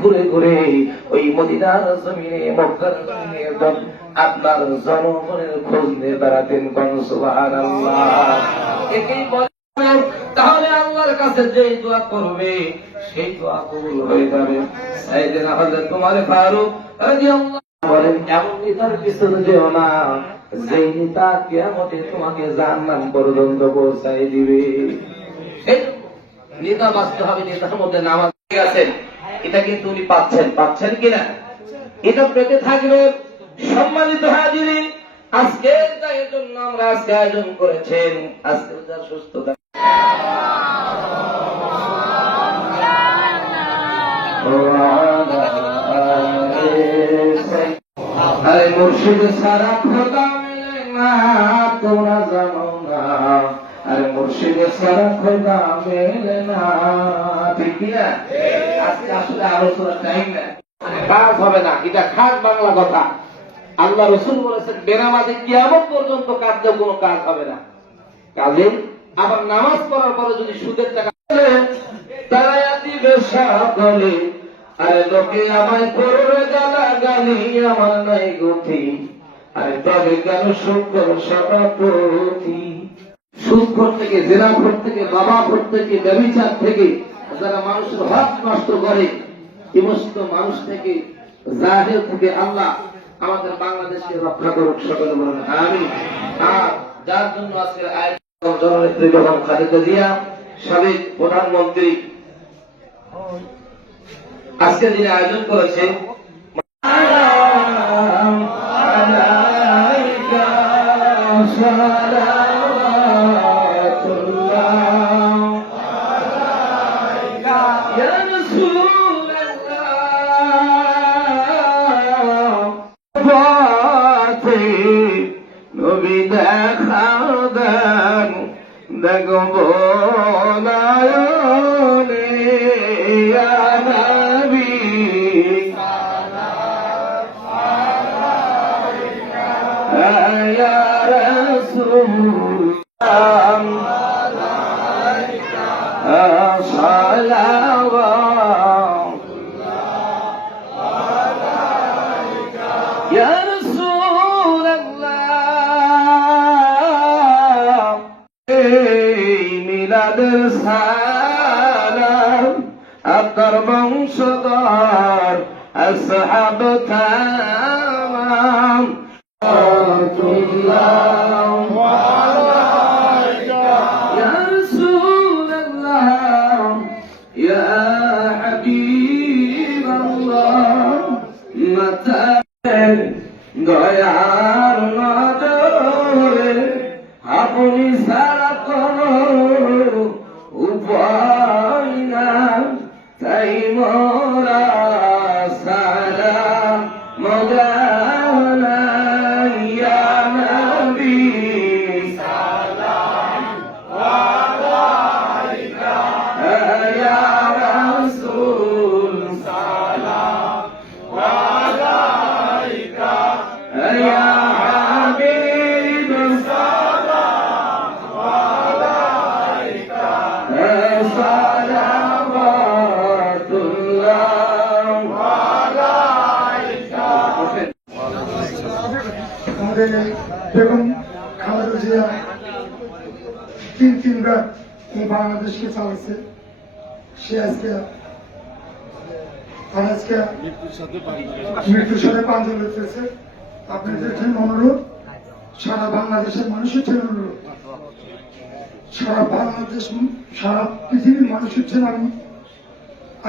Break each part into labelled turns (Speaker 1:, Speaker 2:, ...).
Speaker 1: ঘুরে ঘুরে ওই মদিনার জমিনে, মক্কার জমিনে আপনার জনগণের খোঁজ নিয়ে বেড়াতেন কোন সুবহানাল্লাহ। একেই বলে, তাহলে আল্লাহর কাছে যেই দোয়া করবে, সেই দোয়া কবুল হয়ে যাবে। সাইয়েদনা হযরত তোমার ফারুক বলেন, এমন নেতার পিছনে যেও না, যেই নেতা কিয়ামতে তোমাকে জাহান্নাম পর্যন্ত পৌঁছাই দিবে। নেতা বাঁচতে হবে, নেতার মধ্যে নামাজ ঠিক আছে। এটা কিন্তু উনি পাচ্ছেন। পাচ্ছেন কিনা? এটা পেতে থাকবে সম্মানিত হাজিরি। আজকে এর জন্য আমরা আজকে আয়োজন করেছেন, আজকে যা সুস্থতা। সারা খোদা মেলে না, তোমরা মুর্শিদ সারা খোদা মেলে না। ঠিক কি আজকে আসলে আলোচনার টাইম না কাজ হবে না এটা খাস বাংলা কথা। আল্লাহ রসুল বলেছেন বেনামাজি কিয়ামত পর্যন্ত কাজ কোনো কাজ হবে না। কাজে আবার নামাজ পড়ার পরে যদি সুদের টাকা তারা দিবে সকলে আরে লোকে আমায় করবে গালা গালি আমার নাই গতি। আরে তবে কেন শুক্র সভাপতি সুদ ঘর থেকে জেরা ঘর থেকে বাবা ঘর থেকে, ব্যবচার থেকে, যারা মানুষের হক নষ্ট করে, সমস্ত মানুষ থেকে জাহের থেকে আল্লাহ আমাদের বাংলাদেশকে রক্ষা করুক, সকলে বলেন আমি আর যার জন্য আজকের আয়োজন, জননেত্রী বেগম খালেদা জিয়া, সাবেক প্রধানমন্ত্রী আজকে যিনি আয়োজন করেছে নবী মিলাদের সালাম আপনার বংশধর আসহাব তামাম আপনি সারা কোনো উপায়
Speaker 2: এই বেগম খালেদা জিয়া তিন তিনবার এই বাংলাদেশকে চালাচ্ছে। সে আজকে আজকে মৃত্যুর সাথে পাঞ্জল হতেছে আপনাদের জন্য অনুরোধ, সারা বাংলাদেশের মানুষের জন্য অনুরোধ। সারা বাংলাদেশ, সারা পৃথিবীর মানুষের জন্য আমি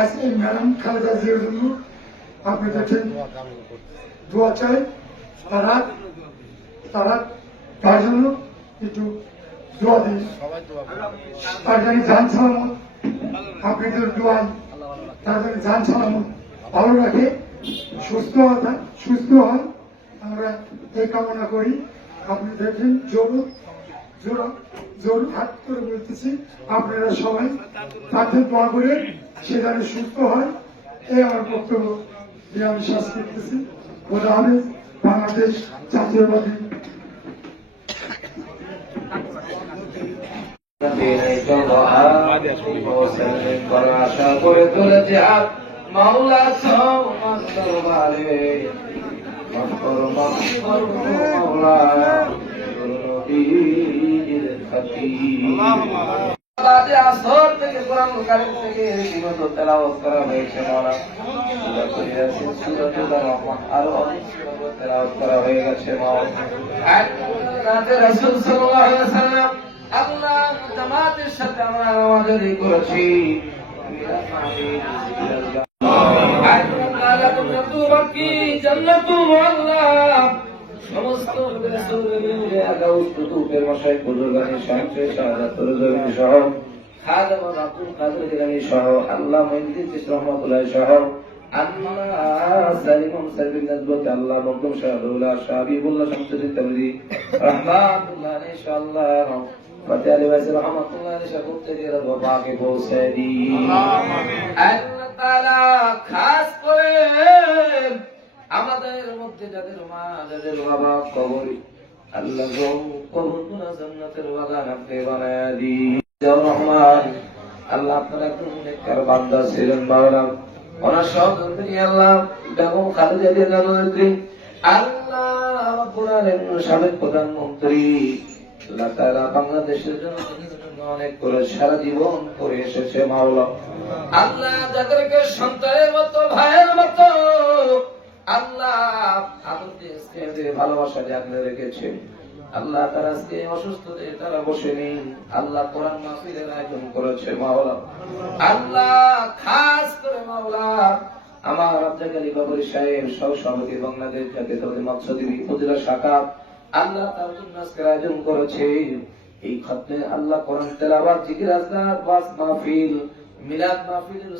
Speaker 2: আজকে ম্যাডাম খালেদা জিয়ার জন্য আপনাদের দোয়া চাই। তারা তারা তার জন্য একটু দোয়া দিন। তার জন্য যান সালামত। আপনাদের দোয়াই। তার জন্য যান সালামত। ভালো রাখে। সুস্থ হয় সুস্থ হয় আমরা এই কামনা করি। আপনি দেখেন, জোর জোর জোর হাত করে বলতেছি, আপনারা সবাই তাতে দোয়া করে সে যেন সুস্থ হয়। এই আমার বক্তব্য। দিয়ে আমি শ্বাস করতেছি। খোদা হাফেজ। বাংলাদেশ জাতীয়বাদী
Speaker 1: আশা করে তুলেছে হাত মাওলা তোমার দরবারে মাফ করো মাওলা নবীর খাতির বাদে আসর থেকে কোরআন কারিম থেকে রীতিমতো তেলাওয়াত করা হয়েছে মাওলা আরও অনেক তেলাওয়াত করা হয়ে গেছে মাওলা আর রাসূল সাল্লাল্লাহু আলাইহি ওয়াসাল্লাম আল্লাহ জামাতের সাথে আমরা আমাদের করেছি। সমস্ত মশাই বুজুর্গানি সাহেব শাহাদাত সহ আল্লাহ বাবাকে পৌঁছে দিই আল্লাহ তাআলা খাস করে আমাদের মধ্যে যাদের মা যাদের বাবা কবর আল্লাহ গো কবর গুনা জান্নাতের বাগান আপনি বানায় দিন। রহমান আল্লাহ আপনার একজন নেককার বান্দা ছিলেন মাওলানা ওনার সহধর্মিনী আল্লাহ বেগম খালেদা জিয়া আল্লাহ রাব্বুল সাবেক প্রধানমন্ত্রী আল্লাহ বাংলাদেশের জন্য অনেক করে সারা জীবন করে এসেছে আল্লাহ যাদেরকে সন্তানের ভাইয়ের আল্লাহ ভালোবাসা আগলে রেখেছে, আল্লাহ তারা আজকে অসুস্থ দিয়ে তারা বসে নেই, আল্লাহ কোরআন মাহফিলের আয়োজন করেছে মাওলা। আল্লাহ খাস করে মাওলা, আমার আব্দুল আলী সাহেব সহ সভাপতি বাংলাদেশ জাতীয় মৎস্যজীবী উপজেলা শাখা আল্লাহ তার জন্য আয়োজন করেছে। এই খতনে আল্লাহ কোরআন তেলাওয়াত, জিকির, আজকার বাস মাহফিল, মিলাদ মাহফিলের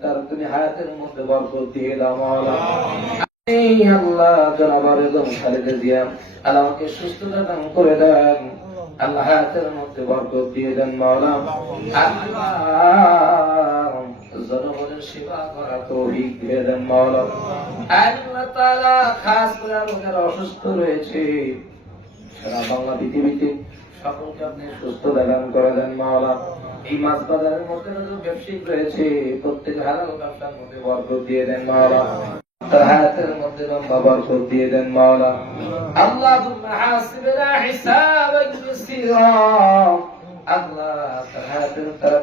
Speaker 1: তার তুমি হায়াতের মধ্যে বরকত দিয়ে দাও আল্লাহ খালেদা জিয়া, আল্লাহ আমাকে সুস্থতা দান করে দেন। আল্লাহ হায়াতের মধ্যে বরকত দিয়ে দেন মাওলা আল্লাহ, জনগণের সেবা করা তৌফিক দিয়ে দেন তাআলা খাস করে আরও অসুস্থ রয়েছে। সারা বাংলা পৃথিবীতে সকলকে আপনি সুস্থ দান করে দেন, মাওলা। এই মাছ বাজারের মধ্যে যত ব্যবসায়িক রয়েছে। প্রত্যেক হালাল ব্যবসার মধ্যে তার মধ্যে লম্বা দিয়ে দেন, মাওলা। তার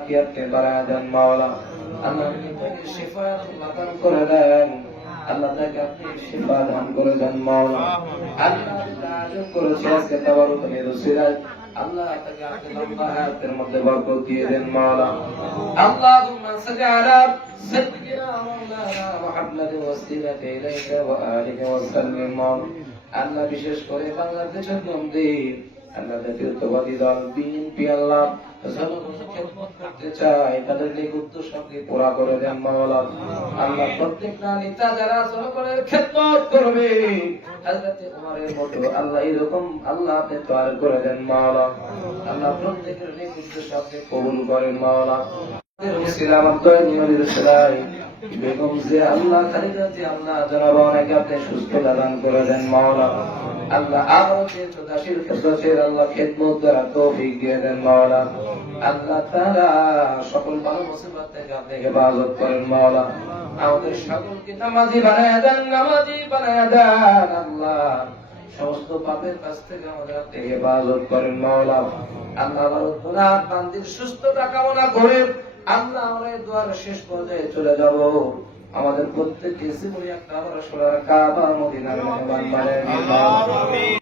Speaker 1: মাওলা। আল্লাহ করে দেন। আল্লাহ তাকে আপনি শিফা দান করে দেন মাওলা। আল্লাহ করেছে আজকে আল্লাহ আল্লাহ বিশেষ করে বাংলাদেশের মধ্যে আল্লাহ জাতীয়তাবাদী দল, বিএনপি, আল্লাহ করে দেন মাওলা আল্লাহ প্রত্যেকটা নেতা যারা জনগণের খেদমত করবে। হযরত উমরের মতো আল্লাহ এরকম আল্লাহ আপনি তৈরি করে দেন মাওলা সঙ্গে কবুল করেন মাওলা বেগম যে আল্লাহ খালিদা যে আল্লাহ জনাব অনেকে আপনি সুস্থ দান করে দেন মাওলা, আল্লাহ আরও যে দাসির ক্ষেত্রে আল্লাহ খেদমত দ্বারা তৌফিক দিয়ে দেন, মাওলা। আল্লাহ তাআলা সকল ভালো মুসিবত থেকে আপনি হেফাজত করেন, মাওলা। আমাদের সকলকে নামাজি বানায় দেন, নামাজি বানায় দেন, আল্লাহ। সমস্ত পাপের কাছ থেকে আমাদের আপনি হেফাজত করেন, মাওলা। আল্লাহ বান্দির সুস্থতা কামনা করে আল্লাহ আমরা এই দোয়ার শেষ পর্যায়ে চলে যাব। আমাদের প্রত্যেককে সিমুলিয়া কাবার সোলার কাবা মদিনার মেহমান বানায়